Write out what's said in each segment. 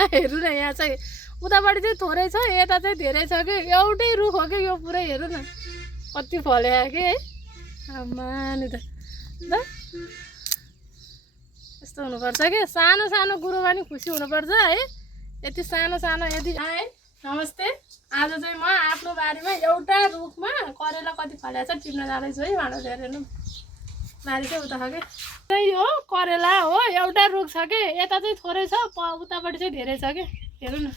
हेर्नु न यहाँ चाहिँ उतापट्टि चाहिँ थोरै छ, यता चाहिँ धेरै छ कि। एउटै रुख हो कि यो पुरै, हेर्नु न कति फल्यो कि है। आमा नि त यस्तो हुनुपर्छ कि, सानो सानो कुरोमा नि खुसी हुनुपर्छ है। यति सानो सानो यदि है। नमस्ते, आज चाहिँ म आफ्नो बारीमा एउटा रुखमा करेला कति फलेको छ टिप्न जाँदैछु है। भाँडो ल्याएर हेर्नु, बारी चाहिँ उता छ कि त्यही हो, करेला हो। एउटा रुख छ कि, यता चाहिँ थोरै छ, उतापट्टि चाहिँ धेरै छ कि। हेर्नु न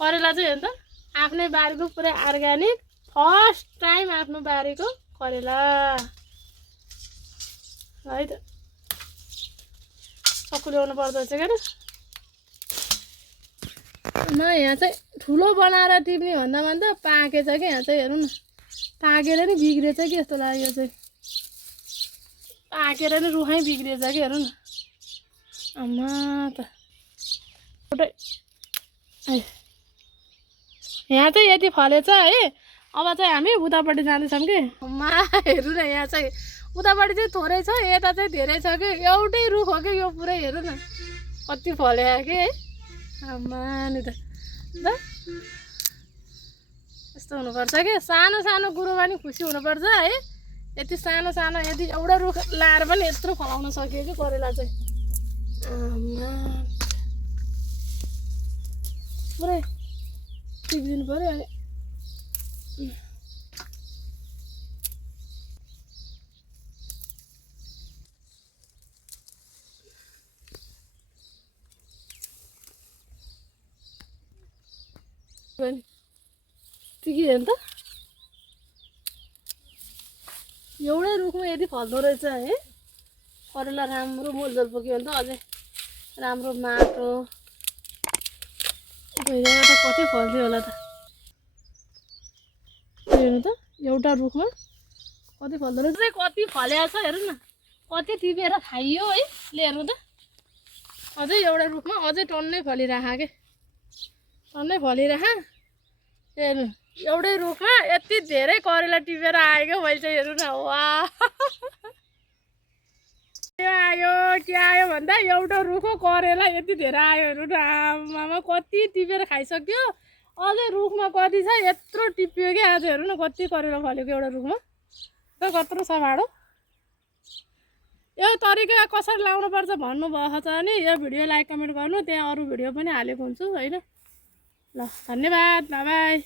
करेला चाहिँ हेर्नु त, आफ्नै बारीको पुरै अर्ग्यानिक, फर्स्ट टाइम आफ्नो बारीको करेला है त। सक्कु ल्याउनु पर्दो रहेछ क्या। न यहाँ चाहिँ ठुलो बनाएर टिप्ने भन्दा पाकेछ कि यहाँ चाहिँ। हेर्नु न पाकेर नि बिग्रेछ कि जस्तो लाग्यो। यो चाहिँ पाकेर नि रुखै बिग्रिएछ कि। हेर्नु न आमा त एउटै यहाँ चाहिँ यति फलेछ है। अब चाहिँ हामी उतापट्टि जाँदैछौँ कि। अम्मा हेर्नु न यहाँ चाहिँ उतापट्टि चाहिँ थोरै छ, यता चाहिँ धेरै छ कि। एउटै रुख हो कि यो पुरै, हेर्नु न कति फल्यो कि है। आमा नि त यस्तो हुनुपर्छ कि, सानो सानो कुरोमा नि खुसी हुनुपर्छ है। यति सानो सानो यदि एउटा रुख लाएर पनि यत्रो फलाउन सक्यो कि करेला चाहिँ। आमा पुरै टिपिदिनु पऱ्यो अनि। टिकी हेर्नु त, एउटै रुखमा यदि फल्दो रहेछ है करेला। राम्रो मोलजल पुग्यो भने त अझै राम्रो माटो भइरहेको त कति फल्थ्यो होला त। हेर्नु त एउटा रुखमा कति फल्दो रहेछ, कति फलेको छ। हेर्नु न कति टिपेर खाइयो है। ले हेर्नु त, अझै एउटा रुखमा अझै टन्नै फलिरहेको के, टन्नै फलिरह। हेर्नु एउटै रुखमा यति धेरै करेला टिपेर आयो क्या मैले चाहिँ। हेर्नु न वाह आयो के आयो भन्दा एउटा रुखको करेला यति धेरै आयो। हेर्नु न आमामा कति टिपेर खाइसक्यो। अझै रुखमा कति छ, यत्रो टिप्यो कि आज। हेर्नु न कति करेला फलेको एउटा रुखमा त, कत्रो छ भाँडो। यो तरिका कसरी लाउनुपर्छ भन्नुभएको छ भने यो भिडियो लाइक कमेन्ट गर्नु, त्यहाँ अरू भिडियो पनि हालेको हुन्छु होइन। ल धन्यवाद, बाई बाई।